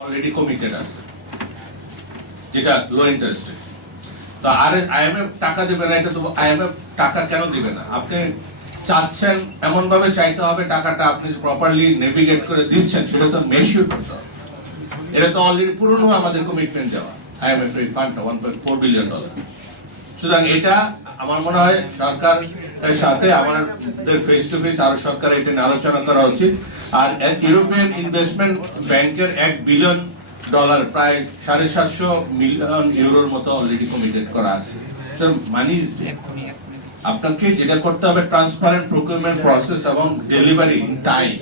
Already committed আছে, যেটা লো ইন্টারেস্টে। তো আর আইএমএফ টাকা দেবে না, এটা তো আইএমএফ টাকা কেন দিবে না? আপনি চাচ্ছেন এমন ভাবে চাইতে হবে, টাকাটা আপনি প্রপারলি নেভিগেট করে দিচ্ছেন সেটা তো মেশিওর করতে হবে। এটা তো অলরেডি পুরনো আমাদের কমিটমেন্ট দেওয়া আইএমএফ এর ফান্ডটা $1.4 বিলিয়ন। সুতরাং এটা আমার মনে হয় সরকারের সাথে আমাদের ফেস টু ফেস আরো সরকার এটা নিয়ে আলোচনা করা উচিত। আর ইউরোপিয়ান ইনভেস্টমেন্ট ব্যাংকের $1 বিলিয়ন প্রায় 750 মিলিয়ন ইউরোর মতো অলরেডি কমিটেড করা আছে। Money is there. আপনাকে যেটা করতে হবে ট্রান্সপারেন্ট প্রকিউরমেন্ট প্রসেস এবং ডেলিভারি ইন টাইম,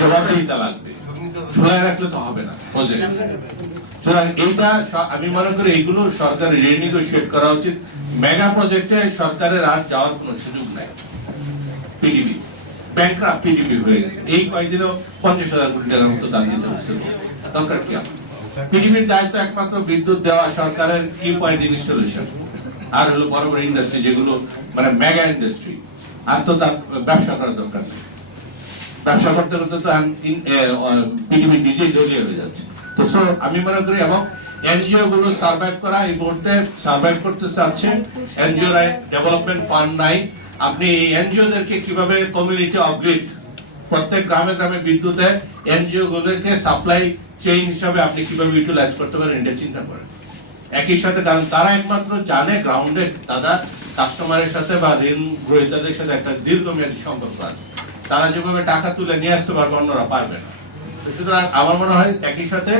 জবাবদিহিতা লাগবে। ঝুলায় রাখলে তো হবে না প্রজেক্ট। সুতরাং এইটা আমি মনে করি এইগুলো সরকার রিনেগোশিয়েট করা উচিত। মেগা প্রজেক্টে সরকারের আর যাওয়ার কোনো সুযোগ নাই। পিডিবি ব্যাংকরাপ্ট পিডিবি হয়ে গেছে, এই কয়েকদিনও 50,000 কোটি টাকার মতো দাম দিতে হচ্ছে। দরকার কি? পিডিবির দায়িত্ব একমাত্র বিদ্যুৎ দেওয়া, সরকারের কি পয়েন্ট ইনস্টলেশন, আর হলো বড় বড় ইন্ডাস্ট্রি যেগুলো মানে মেগা ইন্ডাস্ট্রি, আর তো তার ব্যবসা করার দরকার নেই। ব্যবসা করতে করতে তো পিডিবি নিজেই দলীয় হয়ে যাচ্ছে। তো আমি মনে করি এবং এনজিও গুলো সার্ভাইভ করা, এই মুহূর্তে সার্ভাইভ করতে চাচ্ছে। এনজিও ডেভেলপমেন্ট ফান্ড নাই। আপনি এই এনজিও দেরকে কিভাবে কমিউনিটি অফগ্রিড, প্রত্যেক গ্রামে গ্রামে বিদ্যুতে এনজিও গুলোকে সাপ্লাই চেইন হিসাবে আপনি কিভাবে ইউটিলাইজ করতে পারেন এটা চিন্তা করেন। একই সাথে কারণ তারা একমাত্র জানে গ্রাউন্ডে তারা কাস্টমারের সাথে বা ঋণ গ্রহীতাদের সাথে একটা দীর্ঘমেয়াদী সম্পর্ক আছে। তারা যেভাবে টাকা তুলে নিয়ে আসতে পারবে অন্যরা পারবে না। সুতরাং আমার মনে হয় একই সাথে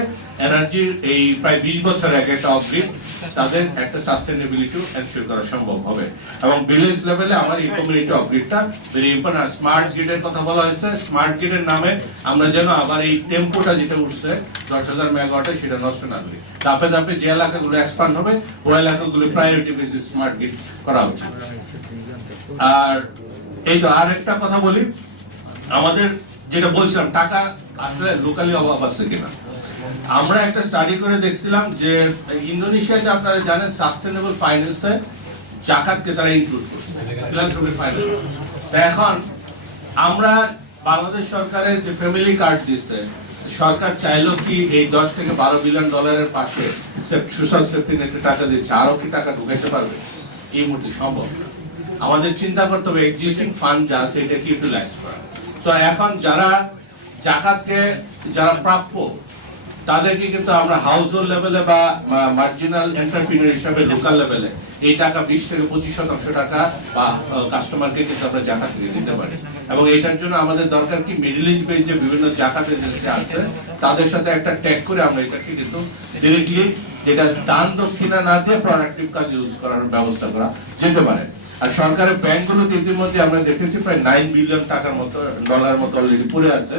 এনার্জির এই প্রায় 20 বছর আগে একটা অগ্রিম তাদের একটা সাস্টেনেবিলিটি এনশিওর করা সম্ভব হবে। এবং ভিলেজ লেভেলে আমার এই কমিউনিটি অগ্রিডটা ভেরি ইম্পর্টেন্ট। স্মার্ট গ্রিডের কথা বলা হয়েছে, স্মার্ট গ্রিডের নামে আমরা যেন আবার এই টেম্পোটা যেটা উঠছে 10,000 মেগাওয়াটে সেটা নষ্ট না করি। ধাপে ধাপে যে এলাকাগুলো এক্সপান্ড হবে ওই এলাকাগুলো প্রায়োরিটি বেসিস স্মার্ট গ্রিড করা উচিত। আর এই তো আরেকটা কথা বলি, আমাদের যেটা বলছিলাম টাকা আসলে লোকালি অভাব আছে কিনা। আমরা একটা স্টাডি করে দেখছিলাম যে ইন্দোনেশিয়াতে আপনারা জানেন সাস্টেনেবল ফাইন্যান্সে জাকাতকে তারা ইনক্লুড করছে ফিলান্থ্রপিক ফাইন্যান্স। এখন আমরা বাংলাদেশ সরকারের যে ফ্যামিলি কার্ড দিচ্ছে, সরকার চাইলো কি এই 10 থেকে 12 বিলিয়ন ডলারের পাশে সোশ্যাল সেফটি নেটে টাকা দিচ্ছে, আরো কি টাকা ঢুকাইতে পারবে? এই মুহূর্তে সম্ভব না। আমাদের চিন্তা করতে হবে এক্সিস্টিং ফান্ড যা আছে এটা কি ইউটিলাইজ করা। তো এখন যারা জাকাতকে যারা প্রাপ্য তাদেরকে কিন্তু আমরা হাউস হোল্ড লেভেলে বা মার্জিনাল এন্টারপ্রেনিউর হিসেবে লোকাল লেভেলে এই টাকা 20 থেকে 25% টাকা বা কাস্টমারকে কিন্তু আমরা জাকাত দিয়ে দিতে পারি। এবং এটার জন্য আমাদের দরকার কি মিডল ইস্ট বেস যে বিভিন্ন জাকাত এজেন্সি আছে তাদের সাথে একটা ট্যাগ করে আমরা এটাকে কিন্তু ডিরেক্টলি যেটা দান দক্ষিণা না দিয়ে প্রোডাক্টিভ কাজ ইউজ করার ব্যবস্থা করা যেতে পারে। আর সরকারের ব্যাংকগুলোতে ইতিমধ্যে আমরা দেখেছি প্রায় $9 বিলিয়ন টাকার মতো ডলার মতো অলরেডি পড়ে আছে।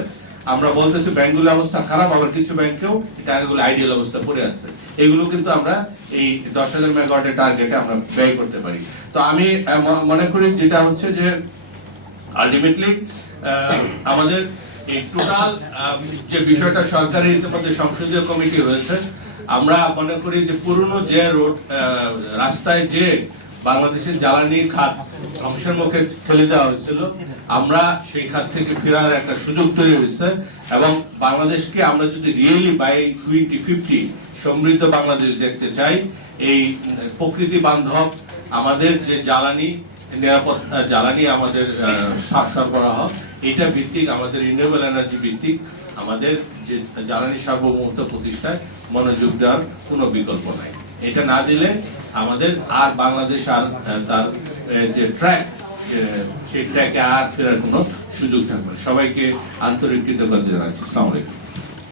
আমরা বলতেছি ব্যাংকগুলোর অবস্থা খারাপ, আবার কিছু ব্যাংকেও টাকাগুলো আইডিয়াল অবস্থা পড়ে আছে। এগুলো কিন্তু আমরা এই 10,000 মেগাওয়াটের টার্গেটে আমরা ব্যয় করতে পারি। তো আমি মনে করি যেটা হচ্ছে যে আলটিমেটলি আমাদের এই টোটাল যে বিষয়টা সরকারের ইতিমধ্যে সংসদীয় কমিটি হয়েছে, আমরা মনে করি যে পুরনো যে রোড রাস্তায় যে বাংলাদেশের জ্বালানি খাত ধ্বংসের মুখে ঠেলে দেওয়া হয়েছিল, আমরা সেই খাত থেকে ফেরার একটা সুযোগ তৈরি হয়েছে। এবং বাংলাদেশকে আমরা যদি রিয়েলি বাই 2050 সমৃদ্ধ বাংলাদেশ দেখতে চাই, এই প্রকৃতি বান্ধব আমাদের যে জ্বালানি নিরাপত্তা জ্বালানি আমাদের সরবরাহ এটা ভিত্তিক, আমাদের রিনিউয়েবল এনার্জি ভিত্তিক আমাদের যে জ্বালানি সার্বভৌমত্ব প্রতিষ্ঠায় মনোযোগ দেওয়ার কোনো বিকল্প নাই। এটা না দিলে আমাদের আর বাংলাদেশ আর তার যে ট্র্যাক সেই ট্র্যাকে আর ফেরার কোনো সুযোগ থাকবে না। সবাইকে আন্তরিক কৃতজ্ঞতা জানাচ্ছি। আসসালামু আলাইকুম।